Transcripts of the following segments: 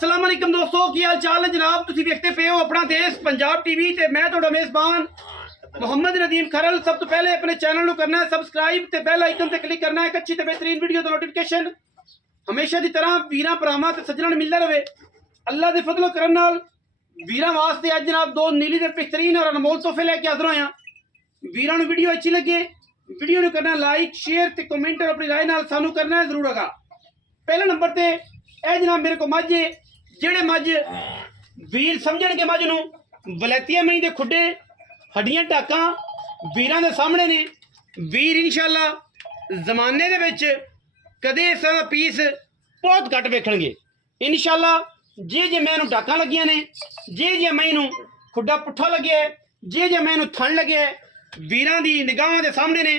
अस्सलाम वालेकुम दोस्तों, की हाल चाल है जनाब। तुसीं देखते पे हो अपना देश पंजाब टीवी ते मैं तुहाडा मेज़बान मोहम्मद नदीम खरल। सब तो पहले अपने चैनल को करना है सबसक्राइब ते बेल आइकन ते क्लिक करना है। एक अच्छी ते बेहतरीन वीडियो दा नोटिफिकेशन हमेशा की तरह वीरां भरावां ते सज्जणां नूं मिलदा रहे। अल्लाह दे फजलो करम नाल वीरां वास्ते अज जनाब दो नीली दे बेहतरीन और अनमोल तोहफे लैके हाज़र होए हां। वीरां नूं वीडियो अच्छी लगे वीडियो नूं करना लाइक शेयर ते कमेंट और अपनी राय नाल सानू करना है जरूर। आगा पहले नंबर ते ए जनाब मेरे को मझ जेड़े मझ वीर समझणगे मझ नूं वलैतिया मई दे खुडे हड्डियां टाकां वीरां दे सामने ने। वीर इंशाअल्लाह जमाने दे विच कदे इस तरह दा पीस बहुत घट वेखणगे इंशाअल्लाह। जे जे मैं टाकां लगियां ने, जे जे मैं खुडा पुट्ठा लग्या है, जे जे मैं थन लग्या है, वीरां दी निगाहां दे सामने ने।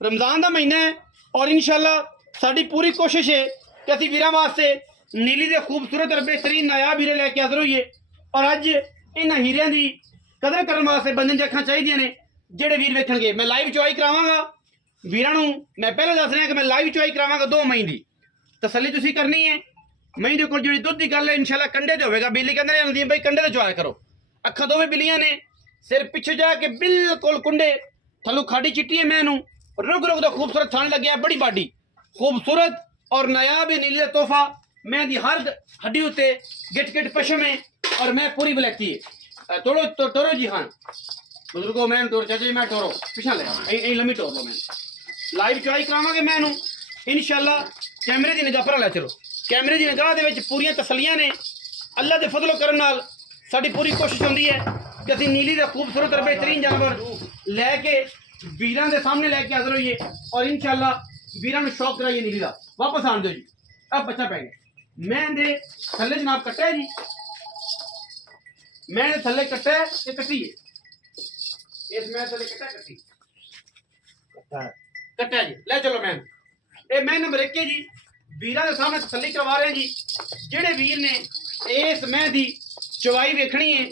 रमज़ान दा महीना है और इंशाअल्लाह साडी पूरी कोशिश है कि असीं वीरां वास्ते नीली दे खूबसूरत और बेहतरीन नायाब हीरे लैके हाज़र होइए। और अज इन्हां हीरियां दी कदर करन वास्ते बंदे दी अखां चाहिदियां ने जेड़े वीर वेखणगे। मैं लाइव चुआई करावांगा वीरां नूं। मैं पहले दस रहा कि मैं लाइव चुआई करावांगा 2 मई दी। तसल्ली तुसीं करनी है। मई दे कोल जिहड़ी दुध दी गल है इंशाअल्लाह कंडे ते होवेगा। बिल्ली कहंदे ने नदीम भाई कंडे ते चुआया करो। अखां दोवें बिल्लियां ने, सिर पिछे जाके बिल्कुल कुंडे, थल्लों खाड़ी चिट्टी है। मैं रुग रुग दा खूबसूरत थान लग्या, बड़ी बाडी खूबसूरत और नायाब नीली दा तोहफा। मैं दी हर हड्डी उत्ते गिट गिट पशम है और मैं पूरी वलैती है। तोड़ो टोरो जी हाँ बुजुर्गो, मैं टोर चाचा जी मैं टोरो पिछा ले ए लम्मी टोर लो। मैं लाइव चुआई करावांगे मैं इंशाअल्लाह। कैमरे दी निगाह पर लै चलो। कैमरे दी निगाह दे विच पूरियां तसल्लियां ने। अल्लाह दे फजलो करम नाल साडी पूरी कोशिश होंदी है कि असीं नीली दा खूबसूरत और बेहतरीन जानवर लैके वीरां दे सामने लैके हाज़र होइए और इंशाअल्लाह वीरां नूं शौक कराइए नीली दा। वापस आण दो जी। अब बच्चा पै गया। मैं दे थल्ले जनाब कट्टा है जी, मैं थल्ले कट्टा है ते कट्टी है। इस मैं थल्ले कट्टा कट्टी कट्टा जी ले चलो। मैं नंबर 1 है जी। वीरां दे सामने तसल्ली करवा रहे हैं जी। जेड़े वीर ने इस मैं दी चवाई वेखनी है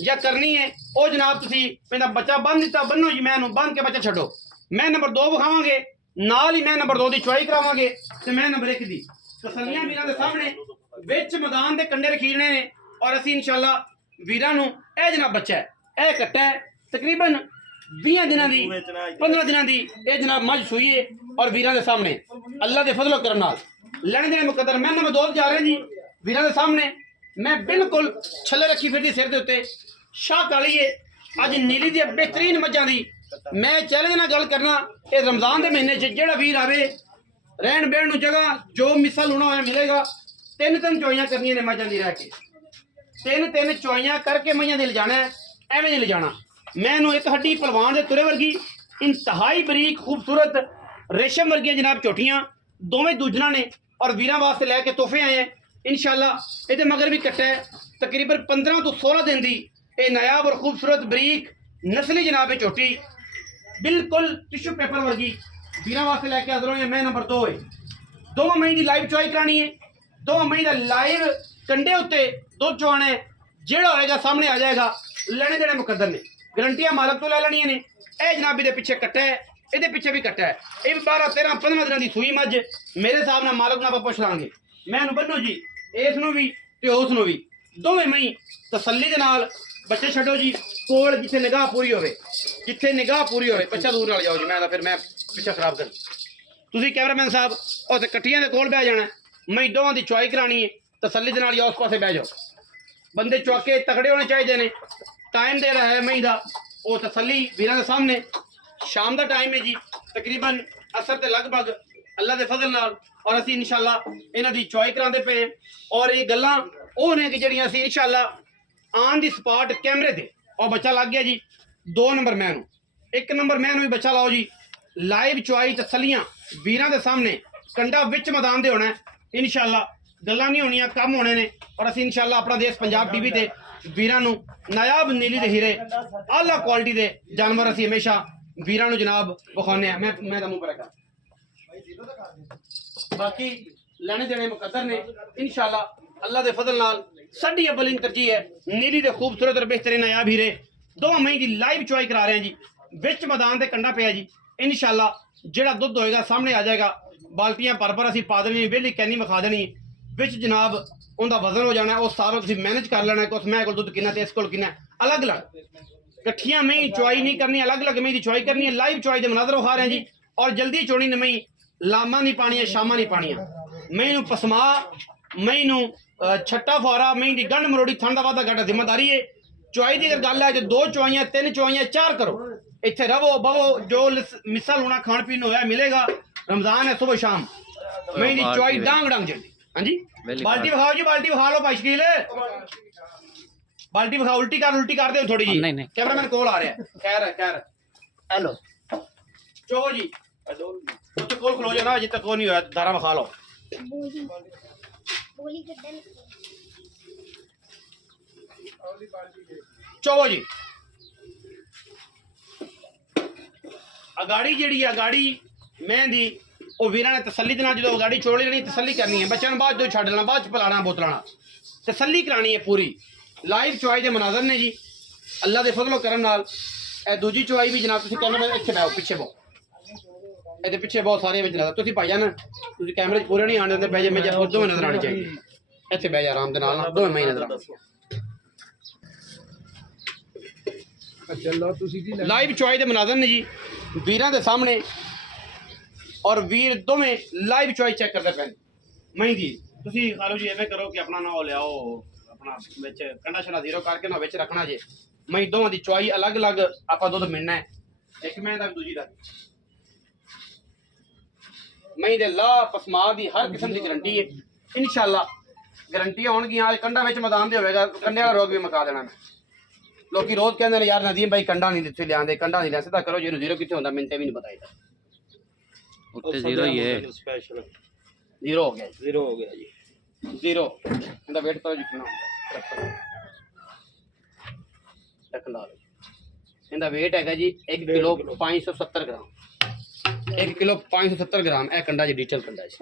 या करनी है ओ जनाब तुसीं मेरा बच्चा बन दिता बनो जी। मैं बन के बच्चा छड्डो। मैं नंबर 2 विखावांगे नाल ही मैं नंबर 2 दी चवाई करावांगे ते मैं नंबर 1 दी तसल्लियां वीरां दे सामने विच मैदान दे कंडे रखीने ने। और असीं इंशाअल्लाह वीरां नूं ए जनाब बच्चा है ए कट्टा है तकरीबन 20 दिनां दी 15 दिनां दी ए जनाब मझ सूई है और वीरां दे सामने अल्लाह दे फजलो करम नाल लैणे देने मुकद्दर। मैं नंबर 2 जा रहे जी वीरां दे सामने। मैं बिल्कुल छल्ले रखी फिरदी सिर दे उत्ते शाह काली है अज नीली दी बेहतरीन मझां दी। मैं चैलेंज नाल गल करना ये रमज़ान दे महीने च जेड़ा वीर आवे रहन बहन नूं जगह जो मिसल होना होया मिलेगा। 3 चुआइयां करनियां ने मझां दी रह के 3 चुआइयां करके मझां दे ले जाना है। एवें नहीं ले जाना। मैं एक हड्डी पलवान दे तुरे वर्गी इंतहाई बरीक खूबसूरत रेशम वर्गियां जनाब झोटियां दोवें दूजना ने और वीरां वास्ते लैके तोहफे आए हैं इंशाअल्लाह। ये मगर भी कट्टा है तकरीबन 15 तो 16 दिन दी ये नायाब और खूबसूरत बरीक नस्ली जनाब झोटी बिल्कुल टिश्यू पेपर वर्गी वीरां वास्ते लैके हाज़र होए। मैं नंबर 2 है। 2 मई की लाइव चुआई करानी है। 2 मई का लाइव कंडे उत्ते दुध चुआना है। जेड़ा होएगा सामने आ जाएगा। लेने देने मुकद्दर ने गारंटियां मालक तो लै लैनियां ने। ए जनाबी दे पिछे कट्टा है ये पिछे भी कट्टा है। ये 12 13 15 दिन की सूई मझ मेरे हिसाब नाल मालक नाल पुछ लांगे। मैं बनो जी इस नूं भी ते उस नूं भी। दोवें मई तसल्ली दे नाल बच्चे छड्डो जी कोल जिथे निगाह पूरी होवे। जिथे निगाह पूरी होवे बच्चा दूर नाल जाओ जी। मैं फिर मैं पिछा खराब कर तुसीं कैमरामैन साहब और कट्टियां दे कोल बह जाना। मई दोवां दी चुआई करानी है तसल्ली दे नाल जाओ उस पासे बह जाओ। बंदे चौके तगड़े होने चाहिए ने। टाइम जेड़ा है मई का वो तसल्ली वीरां दे सामने शाम का टाइम है जी तकरीबन असर के लगभग अल्लाह के फजल नाल। और असीं इंशाअल्लाह इन्हां दी चुआई करांदे पे और ये गल्लां ओह ने कि जिहड़ियां असीं इंशाअल्लाह ऑन दी स्पॉट कैमरे ते और बच्चा लग गया जी। 2 नंबर मैं 1 नंबर मैं भी बच्चा लाओ जी। लाइव चुआई तसल्लियां वीरां दे सामने कंडा विच मैदान दे होना है इंशाअल्लाह। गल्लां नहीं होनियां कम होने ने और असीं इंशाअल्लाह अपना देश पंजाब टीवी ते वीरां नूं नायाब नीली दे हीरे आला क्वालिटी दे जानवर असीं हमेशा वीरां नूं जनाब विखाउने। मैं मुंह पर कर बाकी लेने देने मुकद्दर ने इंशाअल्लाह। अल्लाह दे फजल नाल साडी अव्वलीन तरजीह है नीली दे खूबसूरत और बेहतरीन नायाब हीरे 2 मई की लाइव चुआई करा रहे हैं जी। विच मैदान दे कंडा पिया जी इंशाअल्लाह। जेड़ा दुध होएगा सामने आ जाएगा। बाल्टियां पर असीं पा देनी वेली कैनी विखा देनी ਵਿੱਚ ਜਨਾਬ ਉਹਦਾ ਵਜ਼ਨ ਹੋ ਜਾਣਾ, ਉਸ ਹਿਸਾਬ ਨਾਲ ਤੁਸੀਂ ਮੈਨੇਜ ਕਰ ਲੈਣਾ ਕਿ ਉਸ ਮੈਂ ਕੋਲ ਦੁੱਧ ਕਿੰਨਾ ਤੇ ਇਸ ਕੋਲ ਕਿੰਨਾ। ਅਲੱਗ ਅਲੱਗ ਇਕੱਠੀਆਂ ਮਹੀਂ ਚੁਆਈ ਨਹੀਂ ਕਰਨੀ, ਅਲੱਗ ਅਲੱਗ ਮਹੀਂ ਦੀ ਚੁਆਈ ਕਰਨੀ ਹੈ। ਲਾਈਵ ਚੁਆਈ ਦੇ ਮਨਾਜ਼ਰ ਵਿਖਾ ਰਹੇ ਜੀ। ਔਰ ਜਲਦੀ ਚੋਣੀ ਨੇ ਮਹੀਂ, ਲਾਮਾਂ ਨਹੀਂ ਪਾਣੀਆਂ, ਸ਼ਾਮਾਂ ਨਹੀਂ ਪਾਣੀਆਂ। ਮਹੀਂ ਨੂੰ ਪਸਮਾ, ਮਹੀਂ ਨੂੰ ਛੱਟਾ ਫੁਆਰਾ, ਮਹੀਂ ਦੀ ਗੰਢ ਮਰੋੜੀ, ਥਣ ਦਾ ਵਾਧਾ ਘਾਟਾ ਜ਼ਿੰਮੇਦਾਰੀ ਹੈ। ਚੁਆਈ ਦੀ ਅਗਰ ਗੱਲ ਹੈ ਜੇ 2 ਚੁਆਈਆਂ 3 ਚੁਆਈਆਂ 4 ਕਰੋ, ਇੱਥੇ ਰਵੋ ਬਵੋ, ਜੋ ਮਿਸਲ ਹੋਣਾ ਖਾਣ ਪੀਣ ਨੂੰ ਹੋਇਆ ਮਿਲੇਗਾ। ਰਮਜ਼ਾਨ ਹੈ ਸੁਬह शाम ਮਹੀਂ ਦੀ ਚੁਆਈ ਡਾਂਗ ਡਾਂਗ ਜਲਦੀ। ਹਾਂਜੀ ਬਾਲਟੀ ਵਿਖਾਓ ਜੀ, ਬਾਲਟੀ ਵਿਖਾ ਲਓ ਭਾਈ ਸ਼ਕੀਲ, ਬਾਲਟੀ ਵਿਖਾਓ। ਉਲਟੀ ਕਰ ਦਿਓ ਥੋੜੀ ਜੀ, ਕੈਮਰਾਮੈਨ ਕੋਲ ਆ ਰਿਹਾ। ਖੈਰ ਹੈਲੋ ਚੋ ਜੀ, ਉੱਥੇ ਕੋਲ ਖਲੋ ਜਾਣਾ ਅਜੇ ਤੱਕ ਉਹ ਨਹੀਂ ਹੋਇਆ। ਦਾਰਾ ਵਿਖਾ ਲਓ। ਚੋ ਜੀ ਅਗਾੜੀ ਜਿਹੜੀ ਆ ਗਾੜੀ ਮੈਂ ਦੀ ਉਹ ਵੀਰਾਂ ਨੇ ਤਸੱਲੀ ਦੇ ਨਾਲ ਜਦੋਂ ਗਾੜੀ ਚੋੜ ਲੈਣੀ, ਤਸੱਲੀ ਕਰਨੀ ਹੈ। ਬੱਚਿਆਂ ਨੂੰ ਬਾਅਦ ਜੋ ਛੱਡ ਲੈਣਾ, ਬਾਅਦ ਚ ਪਿਲਾਣਾ ਬੋਤਲਾਣਾ, ਤਸੱਲੀ ਕਰਾਣੀ ਹੈ ਪੂਰੀ। ਲਾਈਵ ਚੁਆਈ ਦੇ ਮਨਾਜ਼ਰ ਨੇ ਜੀ ਅੱਲਾ ਦੇ ਫਜ਼ਲੋ ਕਰਮ ਨਾਲ। ਇਹ ਦੂਜੀ ਚੁਆਈ ਵੀ ਜਨਾਬ ਤੁਸੀਂ ਕੈਮਰੇ ਇੱਥੇ ਬਹਿਓ, ਪਿੱਛੇ ਬਹੁ, ਇਹਦੇ ਪਿੱਛੇ ਬਹੁਤ ਸਾਰੇ ਵਿੱਚ ਨਜ਼ਰ। ਤੁਸੀਂ ਭਾਈ ਜਾਨ ਤੁਸੀਂ ਕੈਮਰੇ 'ਚ ਪੂਰੇ ਨਹੀਂ ਆਣ ਦਿੰਦੇ, ਬਹਿ ਜਾ ਮੈਂ ਦੋਵੇਂ ਨਜ਼ਰ ਆਣੀ ਚਾਹੀਦੀ। ਇੱਥੇ ਬਹਿ ਜਾ ਆਰਾਮ ਦੇ ਨਾਲ, ਦੋਵੇਂ ਮੈਂ ਨਜ਼ਰ ਆਉਣ। ਲਾਈਵ ਚੁਆਈ ਦੇ ਮਨਾਜ਼ਰ ਨੇ ਜੀ ਵੀਰਾਂ ਦੇ ਸਾਹਮਣੇ। ਔਰ ਵੀਰ ਦੋਵੇਂ ਲਾਈਵ ਚੁਆਈ ਚੈੱਕ ਕਰਦੇ ਪਏ ਮਹੀਂ ਦੀ। ਤੁਸੀਂ ਖਾ ਲਓ ਜੀ, ਐਵੇਂ ਕਰੋ ਕਿ ਆਪਣਾ ਨਾ ਉਹ ਲਿਆਓ, ਆਪਣਾ ਵਿੱਚ ਕੰਡਾ ਛੜਾ ਜ਼ੀਰੋ ਕਰਕੇ ਨਾ ਵਿੱਚ ਰੱਖਣਾ ਜੇ। ਮਹੀਂ ਦੋਵਾਂ ਦੀ ਚੁਆਈ ਅਲੱਗ ਅਲੱਗ ਆਪਾਂ ਦੁੱਧ ਮਿਲਣਾ ਹੈ, ਇੱਕ ਮੈਂ ਦਾ ਦੂਜੀ ਦਾ। ਮਹੀਂ ਦੇ ਲਾ ਪਸਮਾ ਦੀ ਹਰ ਕਿਸਮ ਦੀ ਗਰੰਟੀ ਹੈ ਇਨਸ਼ਾਅੱਲਾ। ਗਰੰਟੀਆਂ ਹੋਣਗੀਆਂ। ਕੰਡਾ ਵਿੱਚ ਮੈਦਾਨ ਦੇ ਹੋਵੇਗਾ, ਕੰਡੇ ਵਾਲਾ ਰੋਗ ਵੀ ਮੁਕਾ ਦੇਣਾ ਮੈਂ। ਲੋਕੀ ਰੋਜ਼ ਕਹਿੰਦੇ ਨੇ ਯਾਰ ਨਦੀਮ ਭਾਈ ਕੰਡਾ ਨਹੀਂ ਦਿੱਤੇ ਲਿਆਂਦੇ, ਕੰਡਾ ਨਹੀਂ ਲਿਆ। ਸਿੱਧਾ ਕਰੋ ਜੀ, ਜ਼ੀਰੋ ਕਿੱਥੇ ਹੁੰਦਾ ਮੈਨੂੰ ਤੇ ਵੀ ਨਹੀਂ ਪਤਾ। ਇਹਦਾ ਉੱਤੇ ਜ਼ੀਰੋ ਹੀ ਹੈ, ਸਪੈਸ਼ਲ ਜ਼ੀਰੋ ਹੋ ਗਿਆ ਜੀ, ਜ਼ੀਰੋ। ਇਹਦਾ ਵੇਟ ਕਰੋ ਜੀ ਕਿੰਨਾ ਹੁੰਦਾ। ਲਾ ਲਓ ਇਹਦਾ ਵੇਟ ਹੈਗਾ ਜੀ 1 ਕਿਲੋ 570 ਗ੍ਰਾਮ। 1 ਕਿਲੋ 570 ਗ੍ਰਾਮ ਇਹ ਕੰਡਾ ਜੀ, ਡੀਟੇਲ ਕੰਡਾ ਜੀ।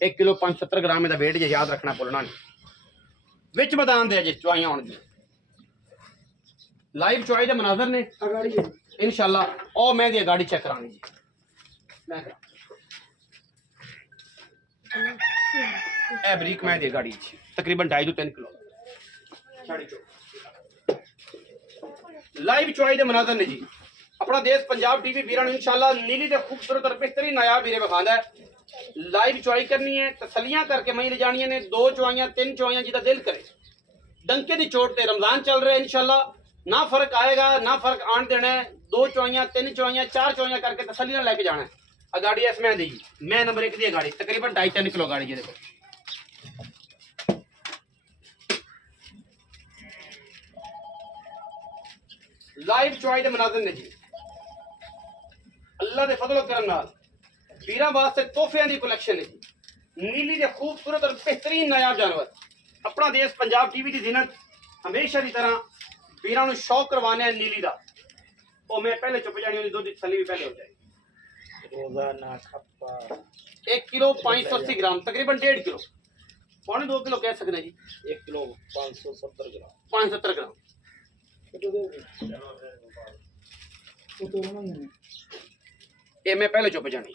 1 ਕਿਲੋ 570 ਗ੍ਰਾਮ ਇਹਦਾ ਵੇਟ ਜੇ ਯਾਦ ਰੱਖਣਾ, ਭੁੱਲਣਾ ਨਹੀਂ। ਵਿੱਚ ਮੈਦਾਨ ਦੇ ਜੇ ਚੁਆਈਆਂ ਹੋਣਗੀਆਂ। ਲਾਈਵ ਚੁਆਈ ਦੇ ਮਨਾਜ਼ਰ ਨੇ ਇਨਸ਼ਾਅੱਲਾ। ਉਹ ਮੈਂ ਦੀ ਗਾੜੀ ਚੈੱਕ ਕਰਾਂਗੀ ਜੀ, ਮੈਂ ਕਰਾਂ ਇਹ ਬਰੀਕ ਮੈਂ ਦੀ ਗਾੜੀ ਤਕਰੀਬਨ 2.5 ਤੋਂ 3 ਕਿਲੋ। ਲਾਈਵ ਚੁਆਈ ਦੇ ਮਨਾਜ਼ਰ ਨੇ ਜੀ। अपना देश पंजाब टीवी वीरान इंशाल्लाह नीली ते खूबसूरत और बेहतरीन नायाब वीरे विखांदा है। लाइव चुआई करनी है, तसलियां करके मई ले जानियां ने, 2 चुआइयां 3 चुआइयां जिदा दिल करे। डंके दी चोट ते रमजान चल रहा है इंशाल्लाह, ना फर्क आएगा ना फर्क आन देना है। 2 चुआइयां 3 चुआइयां 4 चुआइयां करके तसलियां लेके जाना है। गाड़ी इस मैं दी मैं नंबर 1 दी गाड़ी तकरीबन 2.5-3 किलो गाड़ी जी। देखो लाइव चुआई दे मनाज़िर ने जी अल्लाह दे फजलो करम नाल वीरां वास्ते तोहफियां दी कलैक्शन है जी। नीली दे खूबसूरत और बेहतरीन नायाब जानवर अपना देश पंजाब टीवी की जिन्नत हमेशा की तरह वीरां नूं शौक करवाने हैं नीली दा। ओ मैं पहले चुप जानी होंदी, दुध दी तसल्ली भी पहले हो जाए। रोजाना खप्पा 1 किलो 580 ग्राम तकरीबन 1.5 किलो पौने 2 किलो कह सकते हैं जी। 1 किलो 570 ग्राम 570 ग्राम ये मैं पहले चुप जानी।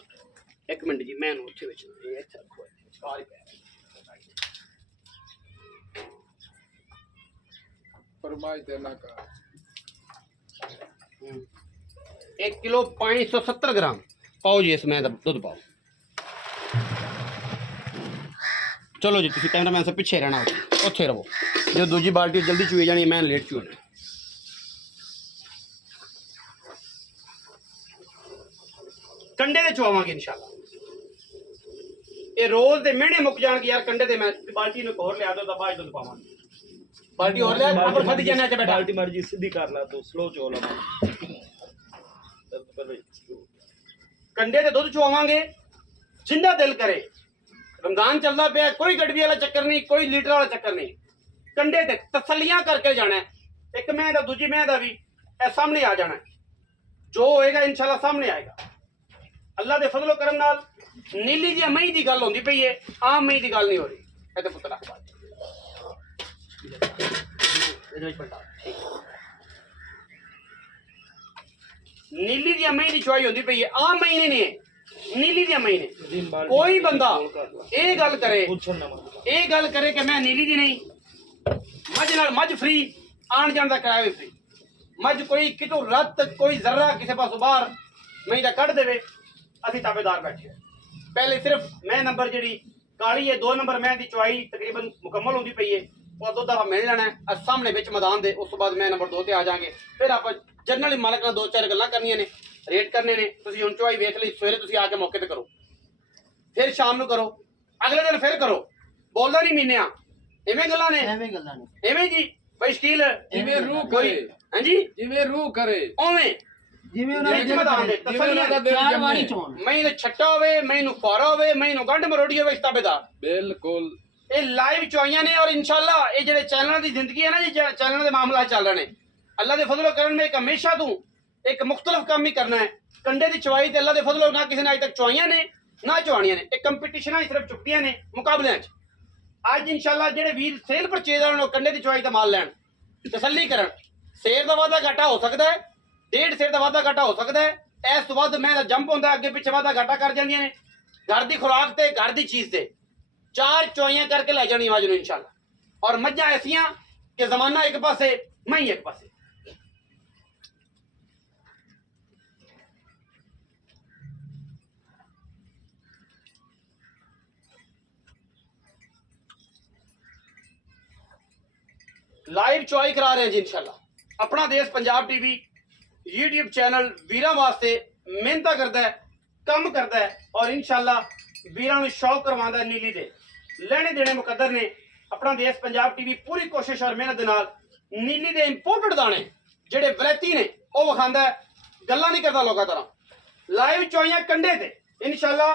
1 मिनट जी मैं उत्थे विच ये इत्थे रखो सारी फरमाइश देना का 1 किलो 570 ग्राम पाओ जी। इसमें दूध पाओ। चलो जी तुम कैमरा मैन से पिछे रहना, उत्थे रहो। जो दूजी बाल्टी जल्दी चुई जानी मैं लेट चुना। कंडे दे चुआवांगे इंशाल्लाह। ये रोज दे मेहने मुक जाणगे यार कंडे दे। मैं बाल्टी नु होर लिया दो बाद दूध पावांगे। बाल्टी होर लिया अगर फट जाना च बेटा बाल्टी मर्जी सीधी कर ला तो स्लो चोला कंडे दे दूध चुआवांगे जिंदा दिल करे। रमजान चलदा पिया, कोई गडवी वाला चक्कर नहीं, कोई लीटर वाला चक्कर नहीं। कंडे ते तसल्लियां करके जाना है। एक मैं दा दूजी मैं दा भी ए सामने आ जाना है। जो होएगा इंशाल्लाह सामने आएगा अल्लाह दे फजलो करम नाल। नीली जी मई दी गल होंदी पई है, आम मई दी गल नहीं हो रही। ए ते पुत्र रख नीली जी मई दी चुआई होंदी पई है, आम मई नहीं है। नीली दी मई ने कोई बंदा ये गल करे कि मैं नीली दी नहीं, मझ नाल मझ फ्री, आन जान का किराया भी फ्री। मझ कोई कितों रत कोई जर्रा किसी पासों बाहर मई का कट देवे, असी ताबेदार बैठे। पहले सिर्फ मैं नंबर जी काली है 2 नंबर मैं दी चुवाई तकरीबन मुकम्मल होती पई है, और 2 दफा मिल लेना है सामने बिच मैदान दे। उस तो बाद मैं नंबर 2 ते आ जाएंगे, फिर आप जनरली मालक नाल 2-4 गल्लां करनियां ने, रेट करने ने। तुसीं हुण चुवाई वेख ली, सवेरे तुसीं आके मौके ते करो, फिर शाम नूं करो, अगले दिन फिर करो। बोलदा नहीं मीनिया इवें गल्लां ने, इवें जी भाई शकील जिवें रूह कोई करे, हां जी जिवें रूह करे ओवें ਜਿਵੇਂ ਉਹਨਾਂ ਵਿੱਚ ਮੈਦਾਨ ਦੇ ਤਸੱਲੀਆਂ ਚਾਰ ਵਾਰੀ ਚੋਣ ਮੈਨੂੰ ਛੱਟਾ ਹੋਵੇ, ਮੈਨੂੰ ਫਾਰਾ ਹੋਵੇ, ਮੈਨੂੰ ਗੰਢ ਮਰੋੜੀ ਹੋਵੇ, ਤਾਬੇਦਾਰ बिल्कुल। ਇਹ ਲਾਈਵ ਚੁਆਈਆਂ ਨੇ। ਔਰ ਇਨਸ਼ਾਅੱਲਾ ਇਹ ਜਿਹੜੇ ਚੈਨਲਾਂ ਦੀ ਜ਼ਿੰਦਗੀ ਹੈ ਨਾ ਜੀ, ਚੈਨਲਾਂ ਦੇ ਮਾਮਲਾ ਚੱਲ ਰਹੇ ਨੇ, ਅੱਲਾ ਦੇ ਫਜ਼ਲ ਕਰਮ में एक हमेशा तू एक मुख्तलिफ काम ही करना है। कंडे की चुवाई ते अल्लाह दे फजल ना किसी ने अज तक चुवाइयां ने ना चुवाणियां ने, एक कंपीटिशन सिर्फ चुकतियां ने मुकाबलियां च। अज इंशाअल्लाह जेडे वीर सेल परचेज वाले कंडे की चुवाई का माल लैन, तसल्ली करन। सेर का वाधा घाटा हो सकता है, 1.5 सेर का वाधा घाटा हो सकता है, इस तो वध मैं जंप होंदा अगे पिछे वाधा घाटा कर जांदियां ने। घर की खुराक ते घर की चीज़ से 4 चुवाइयां करके लै जानी आज नूं इंशाअल्लाह। और मझां ऐसियां कि जमाना एक पासे मई एक पासे। लाइव चुआई करा रहे हैं जी इंशाल्लाह। अपना देश पंजाब टीवी यूट्यूब चैनल वीरां वास्ते मेहनत करता है, कम करता है, और इंशाल्लाह वीरां नूं शौक करवांदा है। नीली दे लेने देने मुकद्दर ने। अपना देश पंजाब टीवी पूरी कोशिश और मेहनत दे नाल नीली दे इंपोर्टेड दाने जेडे वैरायटी ने वो विखांदा है, गल्लां नहीं करता लोगों तरह। लाइव चुआइयां कंडे ते इंशाल्लाह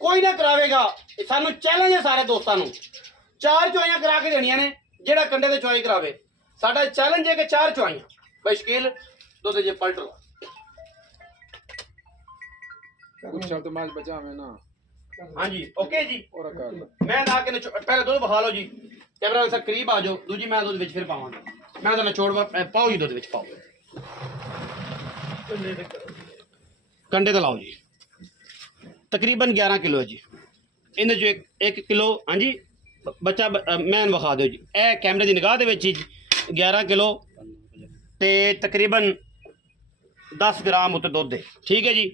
कोई ना करावेगा। सानू चैलेंज है सारे दोस्तां नूं, 4 चुआइयां करा के देनियां ने। जेड़ा कंडे ते चुआई करावे, साडा चैलेंज है कि 4 चुआइयां। भाई शकील दो जे पलट लो कुछ शब्द मैच बचा में ना। हाँ जी ओके जी। और कर लो। मैं ना के पहले दूध बखा लो जी, कैमरा से करीब आ जाओ। दूजी मैं दूध विच फिर पावांगा, मैं तो निचोड़ पाओ जी, दूध विच पाओ, कंडे तो लाओ जी। तकरीबन 11 किलो है जी, इन्हें जो 1 किलो। हाँ जी बच्चा मैं विखा दो जी, ए कैमरे की निगाह दे विच जी 11 किलो ते तकरीबन 10 ग्राम उत्ते दुध है। ठीक है जी,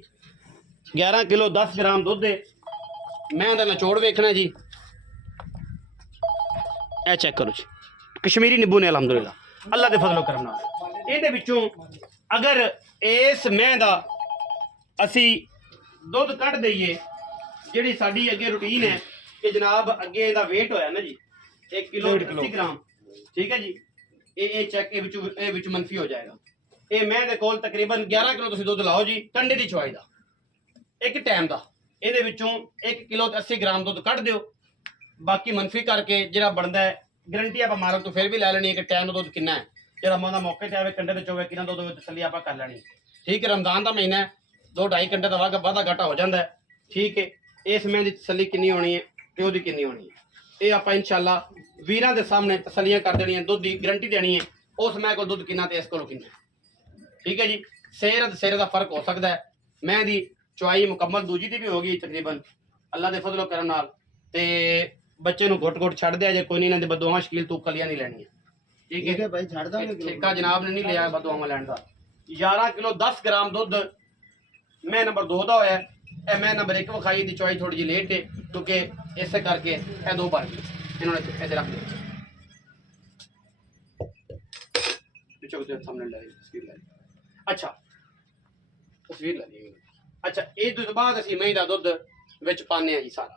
11 किलो 10 ग्राम दुध है। मैं दा नचोड़ वेखना जी, ए चेक करो जी, कश्मीरी निब्बू ने अलहमदुलिल्लाह अल्लाह दे फजलो करम नाल। इहदे विचों अगर इस मैं दा असी दुध कढ़ दईए, जिहड़ी साडी अगे रूटीन है कि जनाब अगे इहदा वेट होया ना जी 1 किलो 80 ग्राम। ठीक है जी, ये चेक ए विच मनफी हो जाएगा। ये मैं दे कोल तकरीबन 11 किलो तुसीं दुध लाओ जी, कंडे दी चुआई दा एक टाइम दा। इहदे विचों 1 किलो 80 ग्राम दुध कढ़ दिओ, बाकी मनफी करके जिहड़ा बनदा है गारंटी आप मालक तो फिर भी लै लैनी है कि टाइम दुध कितना है, जिहड़ा मौका मौके ते आवे कंडे ते चोवे कितना दुध तसल्ली आप कर लैनी। ठीक है, रमजान का महीना है, 2-2.5 घंटे का वाधा घाटा हो जाता है। ठीक है, इस मैं दी तसल्ली कितनी होनी है ते ओहदी कितनी होनी है, ये आप इंशाल्लाह वीरां दे सामने तसल्लियां कर देनी है, दुध की गारंटी देनी है। उस मैं को दुध कितना ते इस को कितना। ठीक है जी, सेर का फर्क हो सकता है। मैं दी चुआई मुकम्मल दूजी दी भी होगी तकरीबन अल्लाह दे फजलो करम नाल। ते बच्चे नूं घुट घुट छड़ दिया जे, कोई नहीं इन्हां दे बददुआवां शकील तू कलियां नहीं लैनियां। ठीक है भाई छड़ दांगे ठेका जनाब ने नहीं लिया बददुआवां लैण दा। 11 किलो 10 ग्राम दुध मैं नंबर 2 दा होया। ए मैं नंबर 1 विखाई दी चुआई थोड़ी जी लेट है, क्योंकि इस करके ए 2 बार इन्होंने ऐसे रख दिया। सामने तस्वीर लाई, अच्छा तस्वीर लाई। अच्छा ये तो बाद असीं मई दा दुध विच पाने आ जी, सारा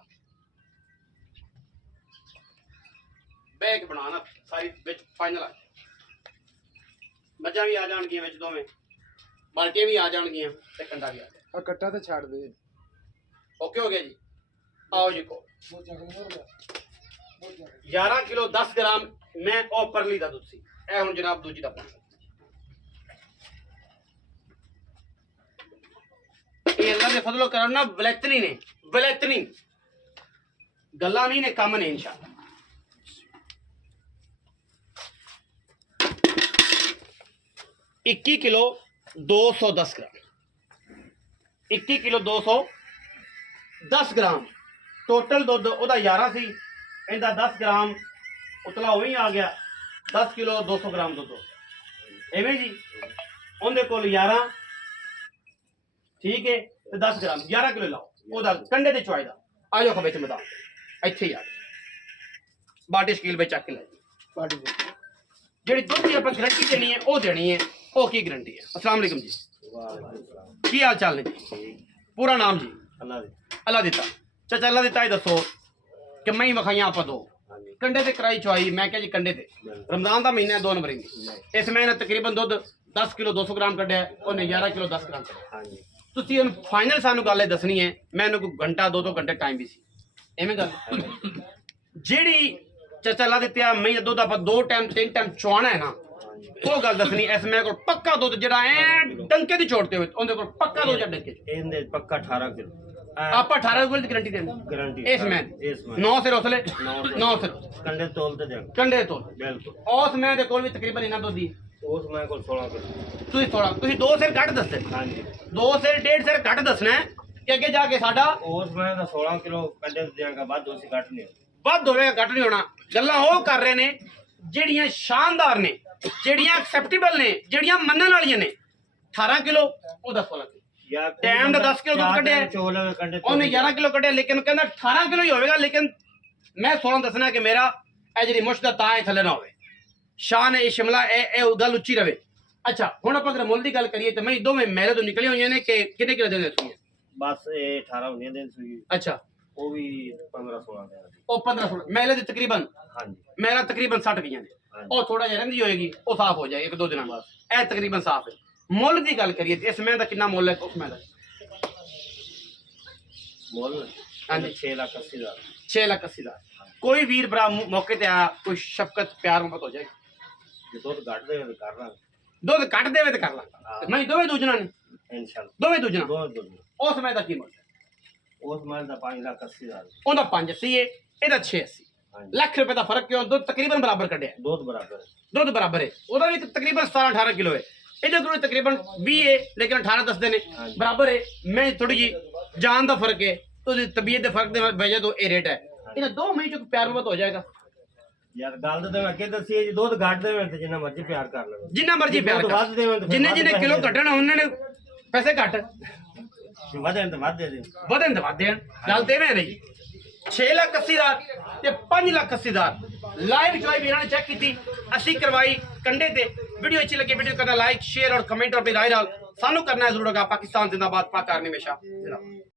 बैग बनाना सारी विच फाइनल आ। मझां भी आ जाणगियां विच, दोवें बाल्टियां भी आ जाणगियां ते कंडा भी आ जाए। और कट्टा तो छाड़ दे। ओके हो गया जी, आओ जी को 11 किलो 10 ग्राम मैं ओ परली दा दुध सी। ए हुण जनाब दूजी दा पाना, ये अल्लाह दे फजलो करम ना वलैतनी ने, वलैतनी गल्लां नहीं ने, कम ने इंशाअल्लाह। 21 किलो 210 ग्राम, 21 किलो 210 10 ਗ੍ਰਾਮ ਟੋਟਲ ਦੁੱਧ ਉਹਦਾ 11 ਸੀ, ਇਹਦਾ 10 ਗ੍ਰਾਮ ਉਤਲਾ ਉਹੀ ਆ ਗਿਆ 10 ਕਿਲੋ 200 ਗ੍ਰਾਮ ਦੁੱਧ ਐਵੇਂ ਜੀ। ਉਹਦੇ ਕੋਲ 11 ਠੀਕ ਹੈ ਤੇ 10 ਗ੍ਰਾਮ 11 ਕਿਲੋ ਲਾਓ ਉਹਦਾ ਕੰਡੇ ਤੇ ਚੁਆਈ ਦਾ। ਆ ਜਾਓ ਖਬੇ ਚ ਮਦਾ ਇੱਥੇ ਹੀ ਆ ਬਾਟੀ ਸ਼ਕੀਲ ਵਿੱਚ ਚੱਕ ਕੇ ਲੈ पार्टी ਜਿਹੜੀ ਦੁੱਧ ਦੀ ਆਪਾਂ ਗਰੰਟੀ ਦੇਣੀ ਹੈ ਉਹ ਦੇਣੀ ਹੈ। ਉਹ ਕੀ ਗਰੰਟੀ ਹੈ? अस्सलाम वालेकुम जी, ਕੀ ਹਾਲ ਚਾਲ ਨੇ ਜੀ? ਪੂਰਾ ਨਾਮ ਜੀ? ਅੱਲਾ ਦਿੱਤਾ। ਚਾਚਾ ਅੱਲਾ ਦਿੱਤਾ ਇਹ ਦੱਸੋ ਕਿ ਮੈਂ ਹੀ ਵਿਖਾਈਆਂ ਆਪਾਂ ਦੋ ਕੰਡੇ ਤੇ ਕਰਾਈ ਚੁਆਈ। ਮੈਂ ਕਿਹਾ ਜੀ ਕੰਡੇ ਤੇ ਰਮਜ਼ਾਨ ਦਾ ਮਹੀਨਾ ਹੈ 2 ਨੰਬਰ ਇਸ ਮਹੀਨੇ ਤਕਰੀਬਨ ਦੁੱਧ 10 ਕਿਲੋ 200 ਗ੍ਰਾਮ ਕੱਢਿਆ, ਉਹਨੇ 11 ਕਿਲੋ 10 ਗ੍ਰਾਮ ਕੱਢਿਆ। ਤੁਸੀਂ ਹੁਣ ਫਾਈਨਲ ਸਾਨੂੰ ਗੱਲ ਇਹ ਦੱਸਣੀ ਹੈ। ਮੈਨੂੰ ਕੋਈ ਘੰਟਾ 2 ਘੰਟੇ ਟਾਈਮ ਵੀ ਸੀ ਐਵੇਂ ਗੱਲ ਜਿਹੜੀ ਚਾਚਾ ਲਾ ਦਿੱਤਾ ਮੈਂ ਦੁੱਧ ਆਪਾਂ 2 ਟਾਈਮ 3 ਟਾਈਮ ਚੁਆਣਾ ਹੈ ਨਾ ਉਹ ਗੱਲ ਦੱਸਣੀ। ਇਸ ਮੇਰੇ ਕੋਲ ਪੱਕਾ ਦੁੱਧ ਜਿਹੜਾ ਐ ਡੰਕੇ ਦੀ ਛੋੜਤੇ ਹੋਏ ਉਹਦੇ ਕੋਲ ਪੱਕਾ ਦੁੱਧ ਡੰਕੇ ਇਹਦੇ ਪੱਕਾ 18 ਕਿਲੋ ਆਪਾਂ 18 ਕਿਲੋ ਦੀ ਗਾਰੰਟੀ ਦੇਣੀ ਗਾਰੰਟੀ ਇਸ ਮੈਂ 9 ਸਿਰ ਉਸਲੇ 9 ਸਿਰ ਕੰਡੇ ਤੋਲ ਤੇ ਦੇ ਕੰਡੇ ਤੋਂ ਬਿਲਕੁਲ। ਉਸ ਮੈਂ ਦੇ ਕੋਲ ਵੀ ਤਕਰੀਬਨ ਇਹਨਾਂ ਦੁੱਧ ਦੀ ਉਸ ਮੈਂ ਕੋਲ 16 ਕਿਲੋ ਤੁਸੀਂ 2 ਸਿਰ ਘੱਟ ਦੱਸਦੇ ਹਾਂਜੀ 2 ਸਿਰ 1.5 ਸਿਰ ਘੱਟ ਦੱਸਣਾ ਹੈ ਕਿ ਅੱਗੇ ਜਾ ਕੇ ਸਾਡਾ ਉਸ ਮੈਂ ਦਾ 16 ਕਿਲੋ ਕੰਡੇ ਦਿਆਂਗਾ ਬਾਅਦ ਦੋਸੀ ਕੱਟ ਨਹੀਂ ਵੱਧ ਹੋਵੇਗਾ ਘੱਟ ਨਹੀਂ ਹੋਣਾ। ਗੱਲਾਂ ਉਹ ਕਰ ਰਹੇ ਨੇ ਜਿਹੜੀਆਂ ਸ਼ਾਨਦਾਰ ਨੇ, ਜਿਹੜੀਆਂ ਐਕਸੈਪਟੇਬਲ ਨੇ, ਜਿਹੜੀਆਂ ਮੰਨਣ ਵਾਲੀਆਂ ਨੇ। 18 ਕਿਲੋ ਉਹਦਾ 16 ਕਿਲੋ ਯਾਰ ਟਾਈਮ ਦਾ 10 ਕਿਲੋ ਦੁੱਧ ਕੱਢਿਆ ਚੋਲ ਕੰਡੇ ਉਹਨੇ 11 ਕਿਲੋ ਕੱਢਿਆ ਲੇਕਿਨ ਕਹਿੰਦਾ 18 ਕਿਲੋ ਹੀ ਹੋਵੇਗਾ। ਲੇਕਿਨ ਮੈਂ 16 ਦੱਸਣਾ ਕਿ ਮੇਰਾ ਇਹ ਜਿਹੜੀ ਮੁਸ਼ਤ ਦਾ ਤਾਂ ਇਹ ਥੱਲੇ ਨਾ ਹੋਵੇ। ਸ਼ਾਨ ਇਹ ਸ਼ਿਮਲਾ ਇਹ ਗੱਲ ਉੱਚੀ ਰਵੇ। ਅੱਛਾ ਹੁਣ ਆਪਾਂ ਅਗਰ ਮੁੱਲ ਦੀ ਗੱਲ ਕਰੀਏ ਤਾਂ ਮੈਂ ਦੋਵੇਂ ਮੇਰੇ ਤੋਂ ਨਿਕਲੀਆਂ ਹੋਈਆਂ ਨੇ ਕਿ ਕਿੰਨੇ ਕਿਲੋ ਦੇ ਦਿੱਤੀਆਂ? ਬਸ ਇਹ 18 ਹੁੰਦੀਆਂ ਦਿਨ ਸੂਈ ਅੱਛਾ ਉਹ ਵੀ 15 16 ਦੇ ਉਹ 15 16 ਮੇਲੇ ਦੇ ਤਕਰੀਬਨ ਹਾਂਜੀ ਮੇਰਾ ਤਕਰੀਬਨ 60 ਗਈਆਂ ਨੇ। ਉਹ ਥੋੜਾ ਜਿਹਾ ਰਹਿੰਦੀ ਹੋਏਗੀ ਉਹ ਸਾਫ਼ ਹੋ ਜਾਏ 1-2 ਦਿਨਾਂ ਬਾਅਦ। ਇਹ ਤਕਰੀਬਨ ਸਾਫ਼ ਹੈ। ਮੁੱਲ ਦੀ ਗੱਲ ਕਰੀਏ ਤੇ ਇਸ ਮੈਂ ਦਾ ਕਿੰਨਾ ਮੁੱਲ ਹੈ? ਉਸ ਮੈਂ ਦਾ ਮੁੱਲ ਹਾਂਜੀ 6,80,000 6,80,000। ਕੋਈ ਵੀਰ ਭਰਾ ਮੌਕੇ ਤੇ ਆਇਆ ਕੋਈ ਸ਼ਫਕਤ ਪਿਆਰ ਮੁਹੱਬਤ ਹੋ ਜਾਏਗੀ। ਜੇ ਦੁੱਧ ਘੱਟ ਦੇ ਤਾਂ ਕਰ ਲਾਂਗੇ ਦੁੱਧ ਕੱਢ ਦੇਵੇ ਤੇ ਕਰ ਲਾਂਗਾ। ਮੈਂ ਦੋਵੇਂ ਦੂਜਣਾ ਨੇ ਇਨਸ਼ਾਅੱਲਾ ਦੋਵੇਂ ਦੂਜਣਾ। ਦੋ ਦੁੱਧ ਉਸ ਮੈਂ ਦਾ ਕੀ ਮੁੱਲ ਹੈ? ਉਸ ਮੈਂ ਦਾ 5,80,000 ਉਹਦਾ 580 ਹੈ ਇਹਦਾ 680। ਹਾਂਜੀ ਲੱਖ ਰੁਪਏ ਦਾ ਫਰਕ ਕਿਉਂ? ਦੁੱਧ ਤਕਰੀਬਨ ਬਰਾਬਰ ਕੱਢਿਆ, ਦੁੱਧ ਬਰਾਬਰ ਦੁੱਧ ਬਰਾਬਰ ਹੈ। ਉਹਦਾ ਵੀ ਤਕਰੀਬਨ 17-18 ਕਿਲੋ ਹੈ, ਇਹਦੇ ਕੋਲ ਤਕਰੀਬਨ 20 ਹੈ ਲੇਕਿਨ 18 ਦੱਸਦੇ ਨੇ ਬਰਾਬਰ ਹੈ। ਮੈਂ ਥੋੜੀ ਜੀ ਜਾਨ ਦਾ ਫਰਕ ਹੈ ਉਹਦੀ ਤਬੀਅਤ ਦੇ ਫਰਕ ਦੇ ਵਜ੍ਹਾ ਤੋਂ ਇਹ ਰੇਟ ਹੈ। ਇਹਨਾਂ 2 ਮਹੀਨੇ ਚ ਪਿਆਰ ਮੁਹੱਬਤ ਹੋ ਜਾਏਗਾ। ਯਾਰ ਗੱਲ ਤਾਂ ਅੱਗੇ ਦੱਸੀ ਜੀ ਦੁੱਧ ਘੱਟ ਦੇਵੇਂ ਤੇ ਜਿੰਨਾ ਮਰਜ਼ੀ ਪਿਆਰ ਕਰ ਲਵੇ ਜਿੰਨਾ ਮਰਜ਼ੀ ਪਿਆਰ ਦੁੱਧ ਵੱਧ ਦੇਵੇਂ ਕਰ, ਜਿੰਨੇ ਕਿਲੋ ਕੱਢਣ ਉਹਨਾਂ ਨੇ ਪੈਸੇ ਘੱਟ ਵਧਣ ਤਾਂ ਵੱਧ ਦੇ ਦੇ ਵਧਣ ਤੇ ਵੱਧ ਦੇਣ। ਗੱਲ ਤੇ ਐਵੇਂ ਰਹੀ 6,80,000 ਤੇ 5,80,000 ਲਾਈਵ ਚੋਈ ਵੀ ਇਹਨਾਂ ਨੇ ਚੈੱਕ ਕੀਤੀ, ਅਸੀਂ ਕਰਵਾਈ ਕੰਡੇ ਤੇ। ਵੀਡੀਓ ਅੱਛੀ ਲੱਗੀ ਵੀਡੀਓ ਕਰਨਾ ਲਾइक शेयर और कमेंट और अपनी राय डाल सानू करना है जरूर। पाकिस्तान जिंदाबाद, पाक आर्मी हमेशा जिंदाबाद।